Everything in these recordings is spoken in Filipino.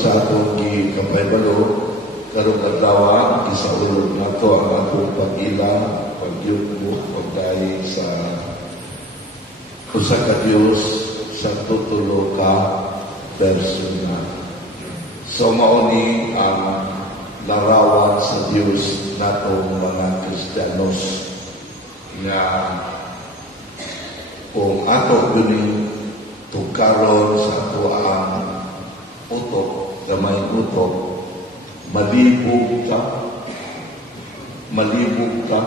sa atong gikapaybalo karong adlaw gisaulog nato ang atong pag-ila, pagyugmo, pagdayo sa usa ka Dios sa tutulo ka persona. So mao ni ang larawan sa Dios natong mga Kristiyanos nga kung ato guning tukaron sa ato ang utok, gamay utok, malibog ka,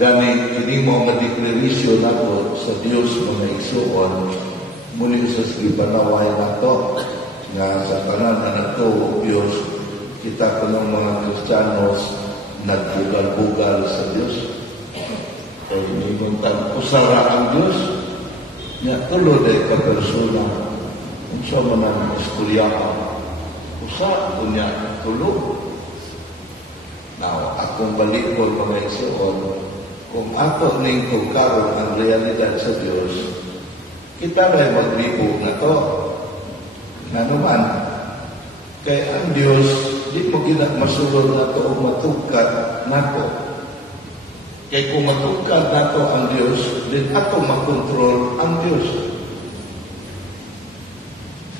gani hindi mo madeklarasyon nato sa Dios mga igsoon, muli sa gibanaway nato nga sa tanan na nato Dios, kita kanang mga Kristiyanos nagbugal-bugal sa Dios. Kaya iniguntan, usara ang Dios, nga tulo day ka persona, unsa man ang istoryahan, usa dunya tulo. Now, akong balikon mga igsoon, kung ato ning tukaron ang realidad sa Dios, kita ray maglibo na to. Nga naman, kay ang Dios, di mo masulod na to o matugkad na to. Kay kung matugkad na to ang Dios, din ato makontrol ang Dios.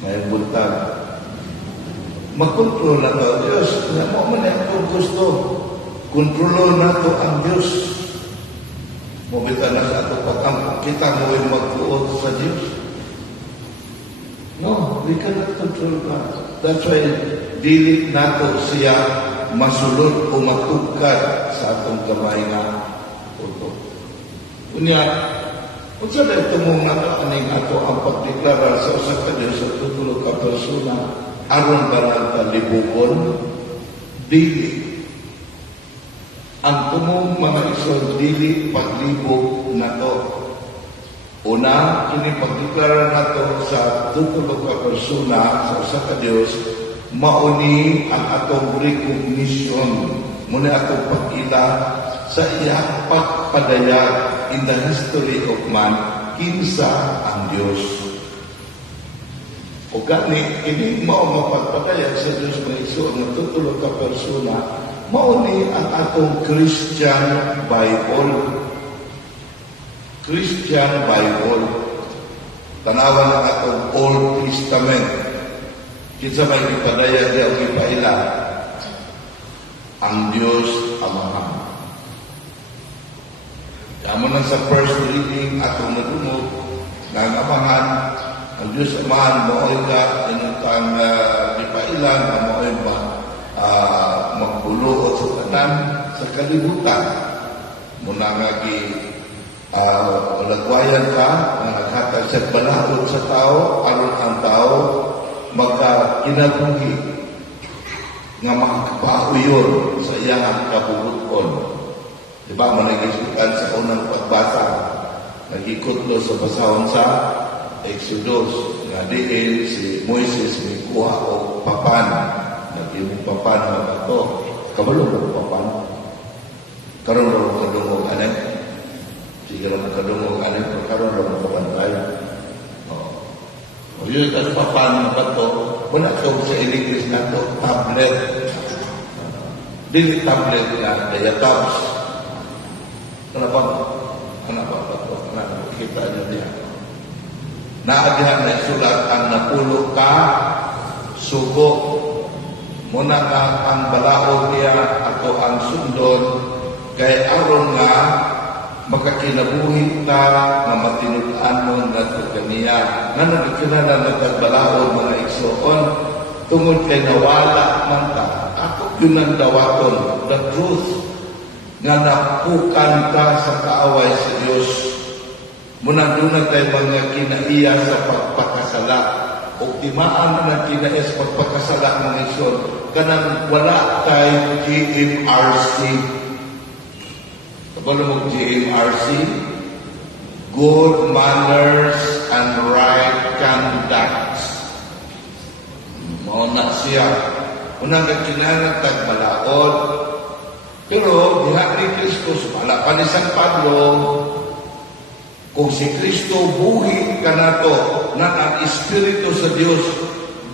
May buntag. Makontrol na to ang Dios. Nga mo man ang gusto. Kontrolo na to ang Dios. Mubita na sa ato patang kita mo yung magtuot sa Dios. No, we cannot control God. That's why dili nato siya masulod o matugkad sa atong gamay na utok. Unya, unsa na tumong nato aning ato ang pagdeklara sa usa ka Dios sa tutulo ka persona aron ba nagkalibugon? Dili. Ang tumong mga igsoon dili paglibog nato. Una, kini pagdeklara nato sa tutulo ka persona sa usa ka Dios, mauni ang atong recognition, muna atong pag-ila sa iyang pagpadayag in the history of man kinsa ang Dios. O gani, kini mao mapagpadayag sa Dios mga igsoon nga tutulo ka persona, mauni ang atong Christian Bible. Christian Bible. Tanawan ang atong Old Testament. Kinsa may ipadayag diya o ipaila? Ang Diyos Amahan. Kamo na sa first reading atong nadungog na ang Amahan, ang Diyos Amahan, maoy ka, inutang ipailan, maoy ba magbulo sa tanan sa kalibutan. Muna nga lagwayan ka na naghatag sa balahod sa tao, aron ang tao magkakinabuhi nga makakapahuyon sa iyang kabubuton. Diba, managisukan sa unang pagbasa, nagikotlo sa basahon sa Exodus, nga diin si Moises may kuha o papan, naging papan na ito, kabalong o papan, karoon na kadungog anak, sige lang kadungog anak, karoon na kabantay. O yun, kasi papan na ito, wala ito sa English na ito, tablet. Dili tablet na, kaya tabs. Kenapa ito? Kita nyo niya. Naadihan na isulat ang napulog ka, sugo, muna ka ang balahod niya, ako ang sundon, kay aron nga, magkakinabuhin ka na matinulaan mo na kaniya na nagkilala na tagbalahod mga igsoon tungod kay nawala man ta ako yun ang dawaton the truth nga napukan ka sa kaaway sa Diyos muna doon tayo mga kinaiya sa pagpakasala o timaan na kinaiya sa pagpakasala mga igsoon kanang wala tayo GMRC. Kalau mo GMRC, Good Manners and Right Conduct. Mauna siya. Unang kakinanang tagbalaod. Pero, diha ni Kristo, sumala pa ni San Pablo, kung si Kristo buhi ka na to, na ang Espiritu sa Diyos,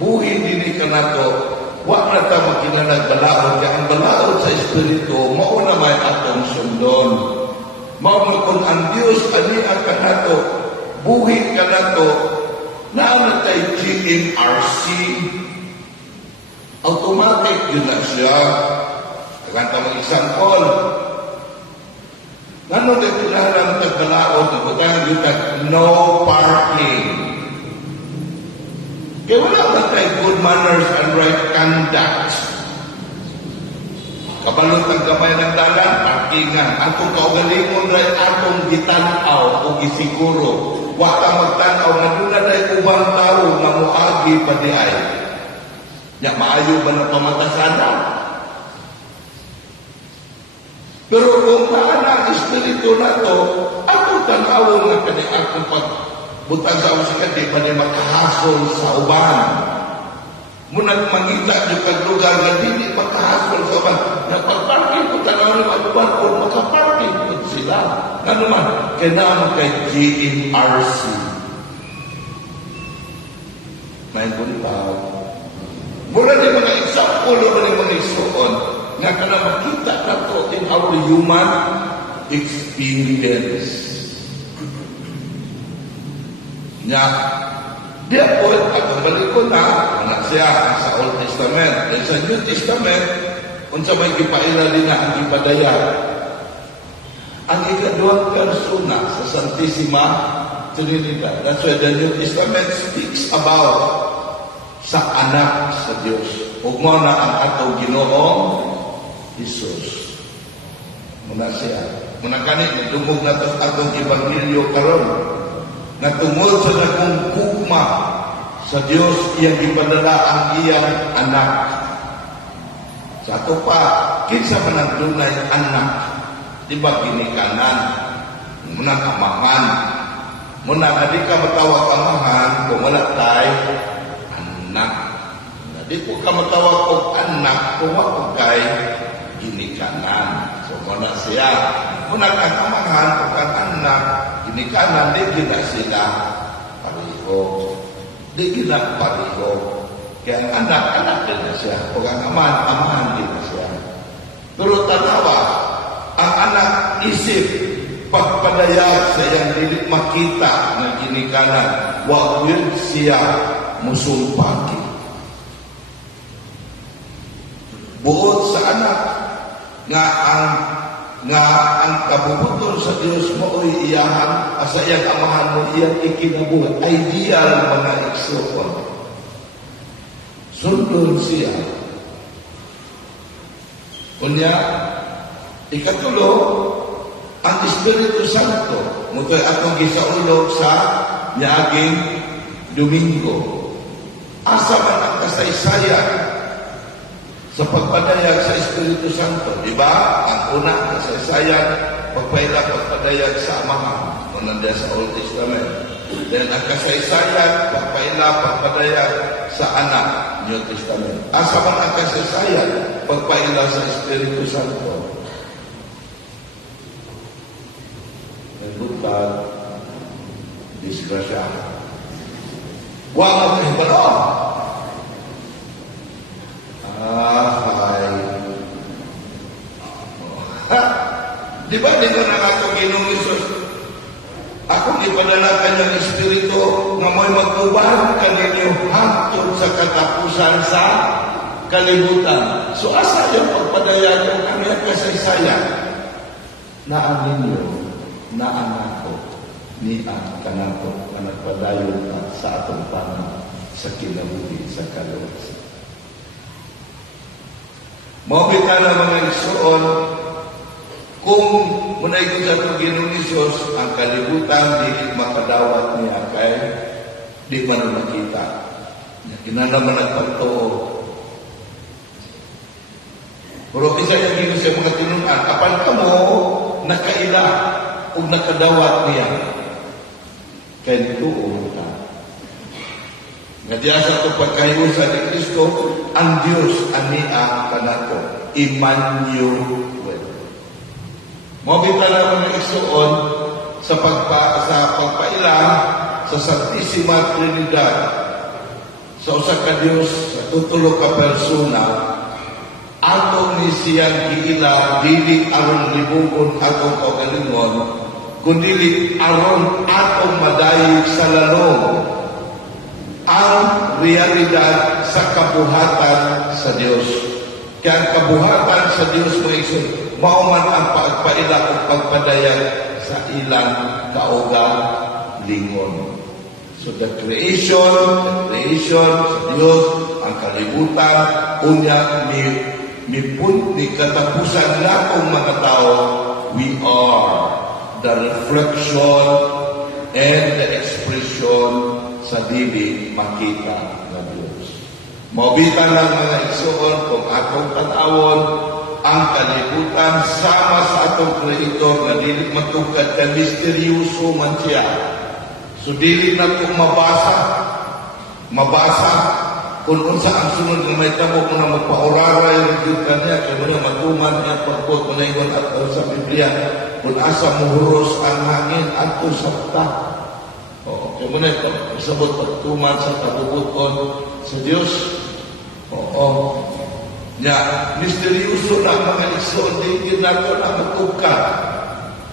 buhi dini kanato, wa na ta makinanag balaod, kaya ang balaod sa Espiritu, mauna may atong sundon. Mauna kung ang Diyos, ani ang kanato, buhi kanato, na tay GNRC, automatic yun na siya. Kaganta mo example, nano na tularan ng tagbalaod, nabutang yun na no parking. Kaya wala na tayo good manners and right conduct. Kabalot ang gamay ng dalan, parkingan. Atong kaugalingon rin atong gitanaw o gisiguro. Wata magtanaw na doon na tayo ubang tao na muagi pa di ay. Ya, maayo ba na pamatasana? Pero kung paana ang espiritu na to, atong tanawon na kani akong pagbutang sa usika, di ba niya makahasol sa uban? Munang mangita yung kaglugar na hindi makahasol sa uban. Nagpag-parking ko tanawon ng uban o makaparking ko sila. Nga naman, kailangan kay GNRC. May buntaw. Mula din mga example o mga isuon nga ka na makita na to in our human experience. Nga, di po, at ang balik ko na, anak siya sa Old Testament. Then sa New Testament, unsa may kipaila din na ang ipadaya. Ang ikaduhang persona sa Santissima Trinidad. That's why the New Testament speaks about sa anak sa Diyos. Ug mo na ang atong Ginoong Jesus. Muna siya. Muna kanit, nagdumog na ito sa atong Ebanghelyo karon. Natungod sa nakong kukma sa Diyos, iyang ipadala ang iyang anak. Sa ato pa, kinsa man ang dunay anak, di ba ginikanan? Muna amahan. Muna na di ka matawag amahan kung wala tayo anak. Di ko ka matawag og anak kung wala kay ginikanan. So muna siya. Muna kang amahan kung ang anak ginikanan, di gina sila pariho. Di gina pariho. Kaya ang anak din na siya. Kung ang amahan din na siya. Pero tanawa, ang anak isip, pagpadayag sa iyang dilit makita ng ginikanan, wag siya musulpaki. Buot sa anak nga ang kabubuton sa Dios mo oy iyahan sa iyang amahan mo iyang ikinabuhi. Ideal mga igsoon. Sundon siya. Kunya, ikatulo, ang Espiritu Santo. Mutoy atong gisaulog sa niaging Domingo. Asa man ang kasaysayan sa pagpadayag sa Espiritu Santo. Diba? Ang una, kasaysayan, pagpadayag sa Amahan. Unang sa Old Testament. Then ang kasaysayan, pagpadayag sa Anak, New Testament. Asa man ang kasaysayan, pagpadayag sa Espiritu Santo. Nagbuntag, disgrasya. Wala kayo ba noon? Di ba di ko na ako Ginoong Isus? Akong ipadala kanyang Espiritu na mo'y magkubahan kaninyo hangtod sa katapusan sa kalibutan. So asa yung pagpadaya ko kami at kasaysayan? Naan ninyo, naan ako, ni ang kanato na nagpadayon ka sa atong panang sa kinabuhi sa kaluwasan. Mabita na mga igsoon, kung munay ko sa itong Ginoong Isus, ang kalibutan, di makadawat niya kay di man makita. Kinanaman ang pagtuo. Pero isa yung Ginoong sa mga tinunan, kapan ka mo, nakaila, o nakadawat niya. Kaya nituo ka. Nga diya sa itong pagkahiusa ni Kristo, ang Diyos ania kanato, Emmanuel. Mabita na mga isuon sa pagpailang sa Santissima Trinidad sa usa ka Dios sa tutulo ka persona atong ni siyang giila dili aron libugon atong kaugalingon kundi aron atong madayeg sa lalong ang realidad sa kabuhatan sa Dios. Kaya ang kabuhatan sa Dios mo isun mao man ang pagpaila o pagpadayag sa ilang kaugalingon. So the creation sa Dios, ang kalibutan, unya ni katapusan natong mga tao, we are the reflection and the expression sa dili makita ng Diyos. Mabitan lang mga igsoon kung atong tanawon ang kalibutan sama sa atong Creator na dili matugkad ka misteryoso man siya. So dili na ito mabasa kung unsa ang sunod ng may tabo mo na magpauraray yung kanya kaya mo na matuman niya pagpot mo na iwan at sa Biblia kung asa muhuros ang hangin at usapta. Oo, kaya mo na ito isabot pagtuman sa tabubuton sa Diyos. Oo. Nya, misteryoso na mga igsoon din nato na matugkad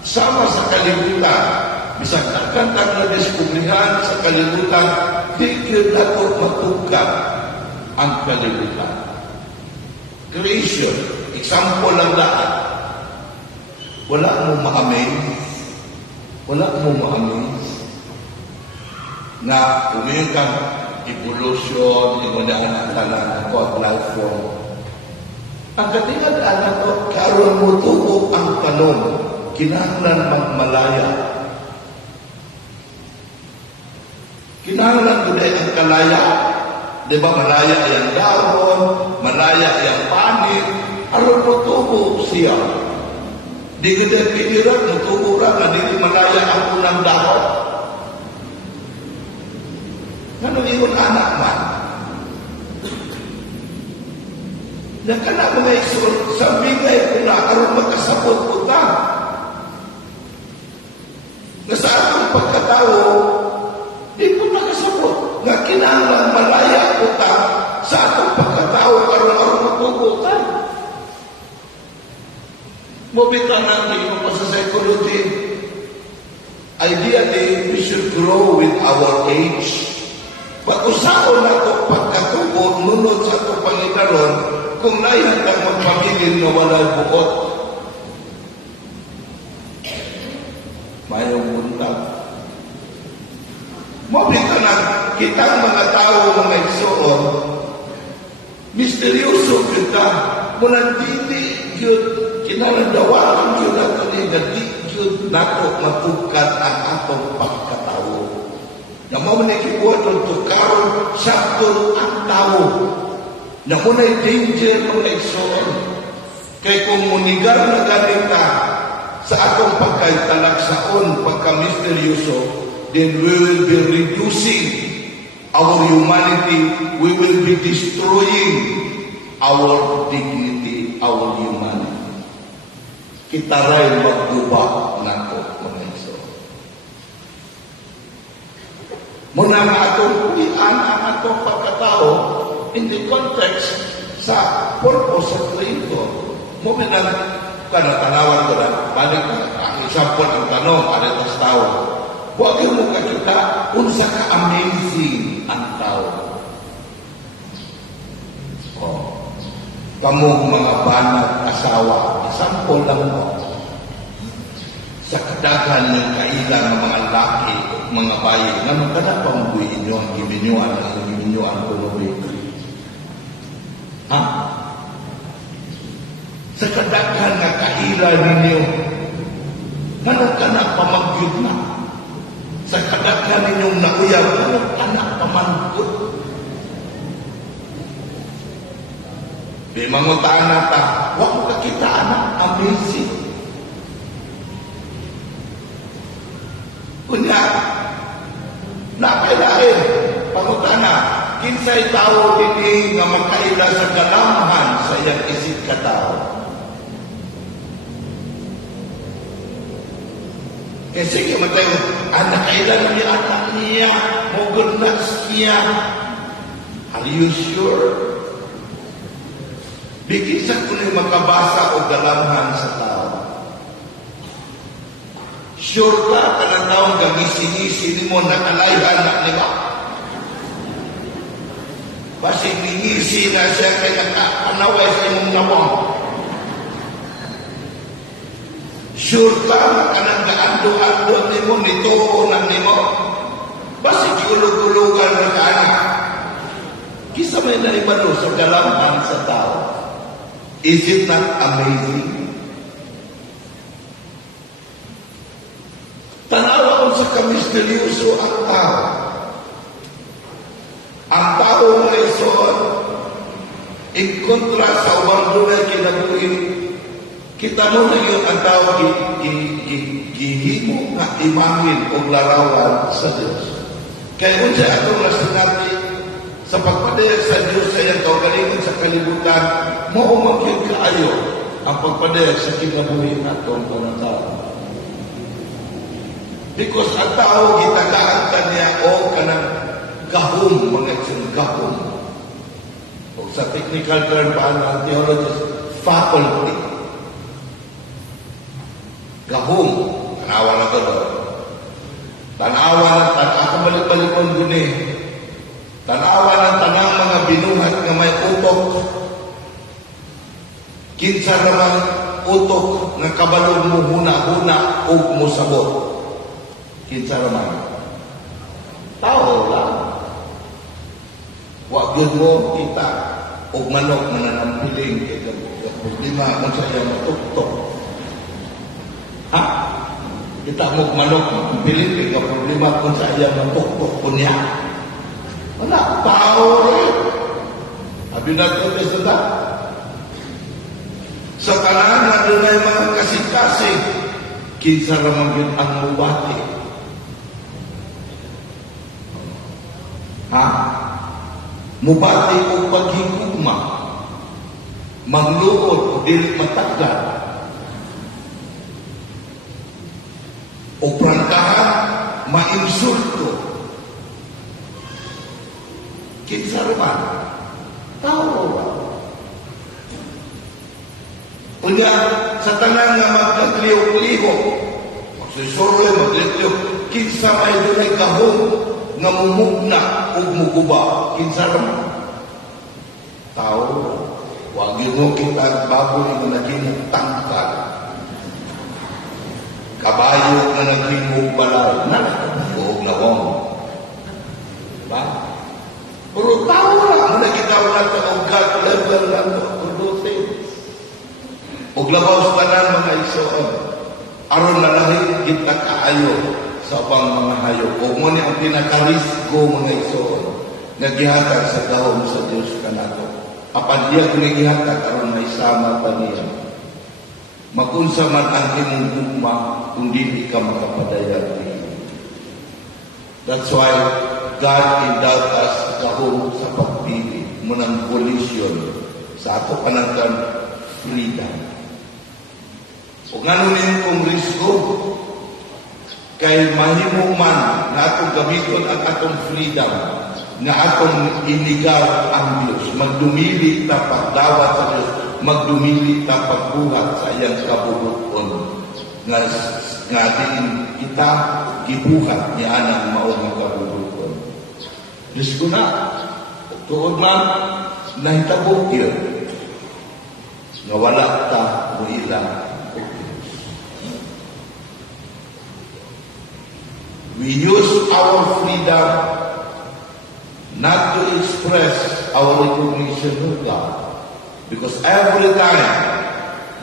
sama sa kalibutan. Bisag nakantang na diskubrihan sa kalibutan, di yun nato matugkad ang kalibutan. Creation, example lang daan. Wala mo ma-amaze na umiyon kang evolution, imunaan ang tanan ako at life form. Ang katingadaan na ito, karoon mo tuto ang tanong, kinahanglan magmalaya. Kinahanglan ko dahil ang kalaya. Diba malaya yung dahon, malaya yung panin, aron mo tubo siya. Di ko dahil pinirat, natubo ra, na dili malaya ang unang dahon. Ganun iyon anak man. Nagkana mga isun, sa bigay ko na, aron magkasapot ko ta. Na sa atong pagkatao, di ko nakasapot. Nga kinahanglan malaya ko ta sa atong pagkatao, aron matubo ta. Mubita natin yung sa psychology. Ideally, we should grow with our age. Pag-usaon na ito pagkatubo, nunod sa itong Panginoon, kung nayan lang magpamilin na walay buot. Mayroong buntag. Mabita na kitang mga tao, mga igsoon, misteryoso kita, muna dili yun, kinalandawakan yun nato ni na di yun nato matugkad ang atong pagkatao. Na mo na kibuhat ng tukaron sa ang tao. Na mo na danger mga igsoon. Kaya kung munigar na ganita sa atong pagkaitalagsaon, pagka-misteryoso, then we will be reducing our humanity. We will be destroying our dignity, our humanity. Kita rin magduba nato, mga igsoon. Muna nga atong kulian ang atong pagkatao in the context sa purpose sa Creator. Muna tanawan ko na, balik ang example ang tanong, ano tas tao. Huwag mo kakita, unsa ka amazing ang tao. Kamu mga banat asawa, example lang mo. Sa kadagan ng kailang ng mga laki, mga bayi, na magkada pa mo inyo ang giminyuan, ko nubi. Ha? Sa kadagan ng kailang ninyo, nanong ka na pamagyod na. Sa kadagan ninyong nauyab, nanong ka na pamangkot. Di mangutaan na ta, huwag mo kakitaan na, amazing. Kunya, napailain, pangutaan na, kinsay tao din nga makaila sa kalamhan sa iyang isip katao. Kasi matay, nakailan niya anak niya, mugod na siya. Are you sure? Bigisa ko na makabasa o galamhan sa tao. Sure ka ka ng taong gagisi-ngisi mo nakalayhan na ni ba? Basig ningisi na siya kay nakapanaway sa imong nawang. Sure ka ka ng gaando-ando ni mo, nituo na ni mo. Basig ulog-ulogan na ka na. Kisa may naibalo sa galamhan sa tao. Is it not amazing? Tanawa ko sa kamisteryoso ang tao. Ang tao nga ison, in kontra sa ubang dunay kinabuhin, kita mo na yun ang tao gihimo nga imangin o larawan sa Diyos. Kaya kung siya atong nasinabi, sa pagpadayag sa Diyos sa iyang kaugalingon sa kalibutan, maumagyod kaayo ang pagpadayag sa kinabuhin atong panatao. Because ang tao, gitagaan ka niya o kanang gahom, mga isang gahom. O sa technical term pa ng theologist, faculty. Gahom, tanawa na ito. Tanawa na, akabalik-balikon guni. Tanawa ng tanang mga binuhat na may utok. Kinsa naman utok na kabalog mo huna-huna o mo sabot. Kinsa naman. Tao lang. Wag yun mo kita o manok na nanampiling kay problema kung sa iya matuktok. Ha? Kita mo manok piling kay problema kung sa iya matuktok po niya. Wala, tao rin. Sabi natin sa ta. Sa kanan na doon ay mga kasing-kasing, kinsa naman yun ang mubati. Ha? Mubati o paghigugma, magluod o dili matagad, o prangkahan, mainsulto. Kinsa naman? Tao ba? Unya, sa tanan nga magkakliyok-liyok, magsusuroy, magliyok-liyok, kinsa may doon ay kahong nga mumugna o muguba, kinsa naman? Tao, wag yun mo kita ang baboy na naging tangkad. Kabayo na naging balay, buog na wong. Diba? Puro tao lang, nakitaw na ito ang level na ito, produce. O labaw sa tanan mga isoon, aron na lahit kita kaayo sa pang mga hayop. O mo ni ang pinakarisgo mga isoon, naghihatag sa gahom sa Diyos ka na ito. Apan diya kung naghihatag, aron may sama pa niya. Makunsa man ang imong gugma, kung di ka makapadayag niya. That's why God endowed us kahong sa pagpili munang volition sa ato panangkan freedom. O ngano niyo kung risgo kay mahimo man na atong gamiton ang atong freedom na atong inigaw ang Diyos. Magdumili ta pagdawat sa Diyos, magdumili ta pagbuhat sa iyang kabubuton nga din kita gibuhat ni anang maong kabubuton. Diyos ko na, tuod man, nahitabok yun. Nga wala ta o ilang. We use our freedom not to express our recognition of God. Because every time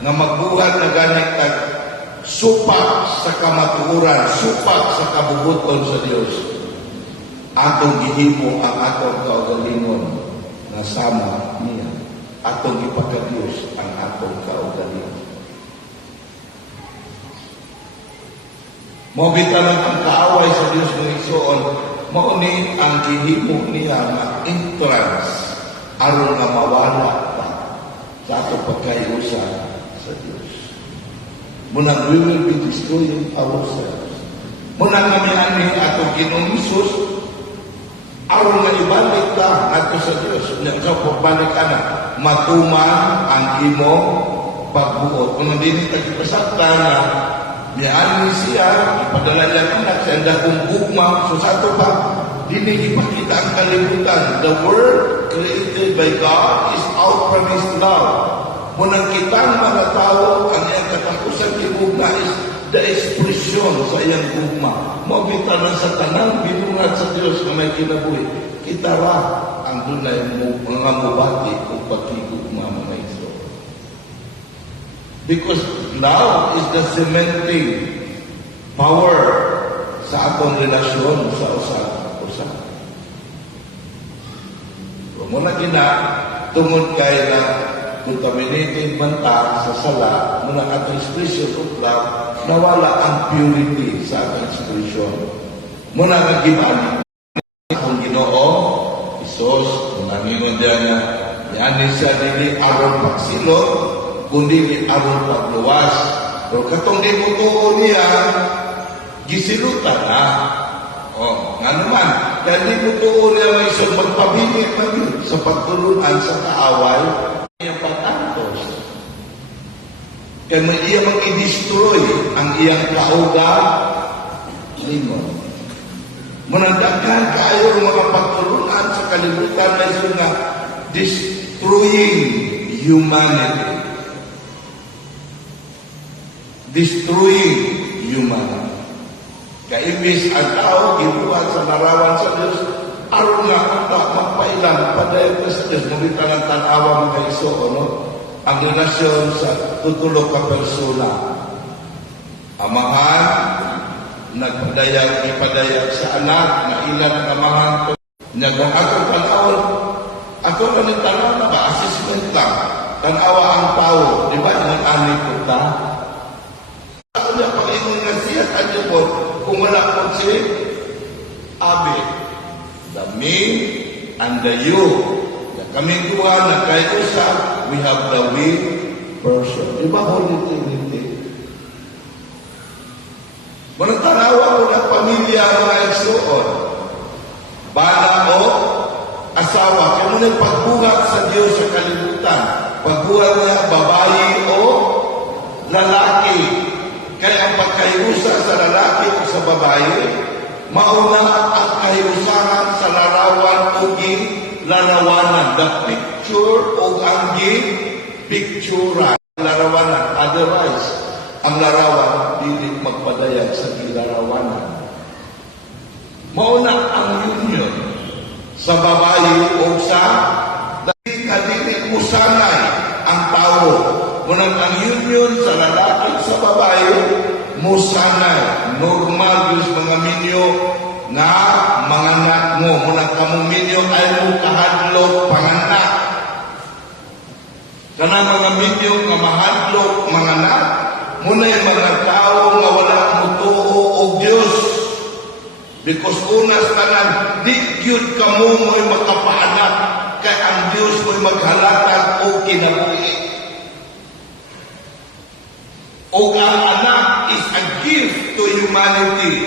nga magbuhat na ganit at supak sa kamatuuran, supak sa kabubuton sa Diyos, atong gihimo ang atong kaugalingon na sama niya. Atong ipagka-Diyos ang atong kaugalingon. Mobita lang ang kaaway sa Diyos ng Isoon, mauni ang gihimo niya na entrance aron nga mawala pa sa atong pagkayusa sa Diyos. Munang we will be destroying ourselves. Munang kami aning atong Ginoong Isus, aron nga ibalik ta ngadto sa Dios. Nya sa pagbalik ana, matuman ang imong pagbuot. Kung hindi ta gipasaktan na niani siya, ipadala niya anak sa dakong gugma, so sa ato pa, dili ipakita ang kalibutan. The world created by God is outward His love. Munang kitang mga tao, ang iyang katapusan gugma is the expression sa iyang gugma. Mabita na sa tanang binungat sa Diyos na may kinabuhi. Kita ra ang dunay mo, mga mubati o pagkigugma mga iso. Because love is the cementing power sa atong relasyon sa usa. Kung muna tungod kay na contaminated banta sa sala, muna atong expression of love, nawala ang purity sa atong expression. Muna nagibalik akong Ginoo, Isos, kung namingon diyan na yan siya dili aron pagsilot, kundi aron pagluwas. Pero katong di mo tuon niya, gisilutan na. Nga naman, kaya di mo tuon niya may isang magpabilit na sa pagtulunan sa kaaway, iyang patantos. Kaya may iya mag-i-destroy ang iyang kauga, limon. Manandagan kayo mga pagtulunan sa kalibutan na isang nga destroying humanity. Destroying humanity. Kaimbis ang tao, gibuhat sa larawan sa Diyos, aron nga ata magpailang padayon sa Diyos, nabita ng tanawa mga iso, no? Ang relasyon sa tutulog ka persona. Amahan, ipadayag sa anak, na ilan ang amahan ko. Kung ako tanawa, ako kanin tanawa na ba? Assessment lang. Tanawa ang tao, di ba? Ang anik ko ta? Ako niya, pag-ingon nga siya, kanya po, kung wala po siya, Abi, the me and the you. Kami dua na kayo sa, we have the we person. Di ba Holy Trinity? Manang tanawa ko ng pamilya mga igsuon. Bana o asawa. Kaya mo nang pagbuhat sa Diyos sa kalibutan. Pagbuhat niya babae o lalaki. Kaya ang pagkayusa sa lalaki o sa babae, mauna ang kahiusahan sa larawan o larawanan. The picture o ang pictura. Larawanan. Otherwise, ang larawan dili magpadayag sa larawanan. Mauna ang union sa babae o sa dili musanay ang tao. Munang ang union sa lalaki sa babae, musanay, normal yung mga minyo na mga anak mo. Munang kamong minyo ay mo kahadlok panganak. Kanang mga minyo nga mahadlok mga anak, muna yung mga tao nga wala mo tuo o Diyos. Because unas tanan, di yun kamo mo'y makapaanak, kay ang Diyos mo'y maghalatag o kinabuhi. O ang anak is a gift to humanity.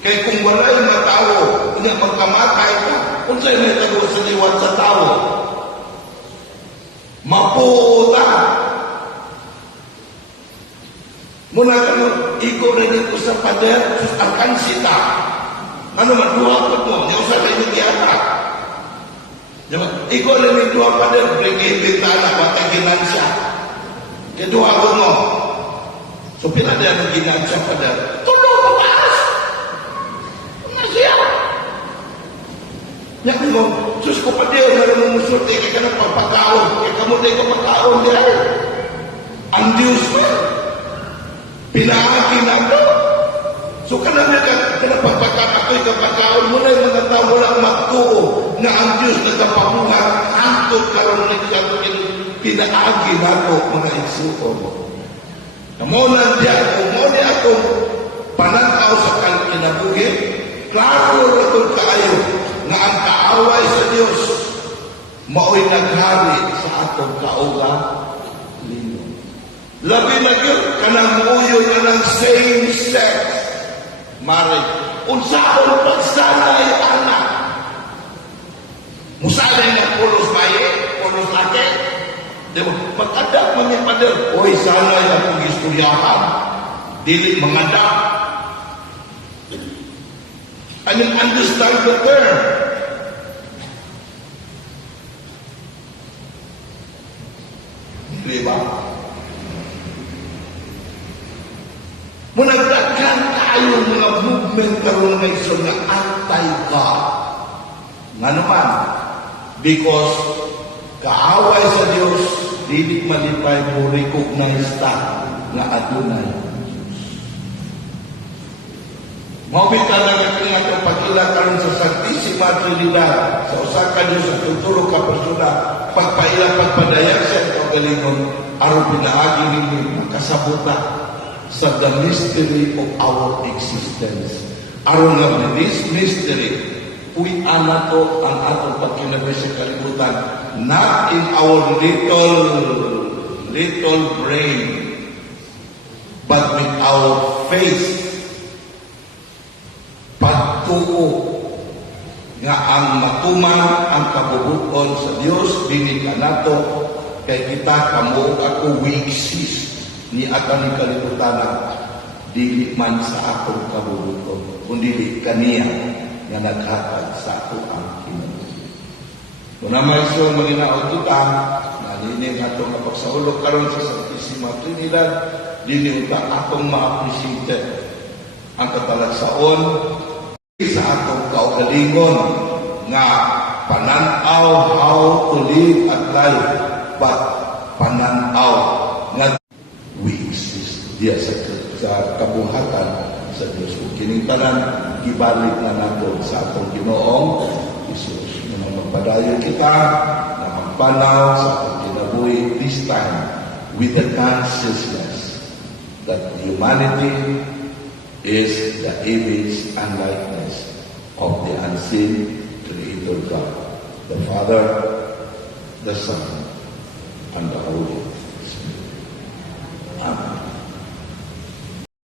Kaya kung wala yung matao, kung magkamatay ka, kung sa'yo may tago sa liwat sa tao, mapuota. Muna ka mo, ikaw na dito sa pader, akan sita. Ano man, duha ko to, di usah kayo nag-iata. Ikaw na may duha pader, bring bintana, batang ginansya. Kaya duha ko mo. So, pila na ang ginansya pader? Tulong ko taas! Ano siya? Yan mo, sus ko pa diyo, na rin mumusot, kaya ka na pagpakaon, kaya ka mo na ikaw pagkaon diya. Ang Diyos mo, pinahakin ako. So, kanami ka na pagpakaon, ako'y kapagkaon mo na yung mga tao wala magtuo na ang Diyos nagkapamuhan, antod karoon ng pinaagi na ako mga igsuon. Namunan diya, kung muna akong pananaw sa kinabuhi, klaro na itong kaayo na ang kaaway sa Diyos mao'y naghari sa atong kauga lino. Labi na yun, kanang uyo na ng same-sex marriage. Unsahon pagsanay anak. Musalay na pulos baye, pulos laki. Diba? Pag-adak mga pader, oy, sana yung akong istoryahan. Dili mangadak. And you understand the term. Diba? Munagdagan tayo mga movement karon ng iso na anti-God. Nga naman, because kaaway sa Diyos, dili malipay mo recognize ta nga adunay Diyos. Mabita na nga itong pagkila karon sa Santisima Trinidad, sa usa ka Diyos sa tuturo ka persona, pagpaila pagpadayag sa kagalingon, aron pinaagi ninyo makasabuta sa the mystery of our existence. Aron nga this mystery, puy-an na to ang atong pagkilabay sa kalibutan, not in our little brain, but with our faith. Pagtuo nga ang matuman ang kabubuton sa Dios dinhi kanato kay kita kamo ako we exist ni ato ni kalibutan dili man sa akong kabubuton kundi kaniya nga naghatag sa ato ang kinabuhi. Kung naman siya maginaot kita nalinig atong napagsaulog karon sa Santisima Trinidad dili uta atong ma-appreciate ang katalagsaon sa atong kaugalingon nga pananaw how to live at life, but pananaw nga we exist diya sa kabuhatan sa Diyos. Kining tanan gibalik na nato sa atong Ginoong Hesus. Nang magpadayon kita na magpanaw sa atong kinabuhi this time with the consciousness that humanity is the image and likeness of the unseen Creator God, the Father, the Son, and the Holy Spirit. Amen.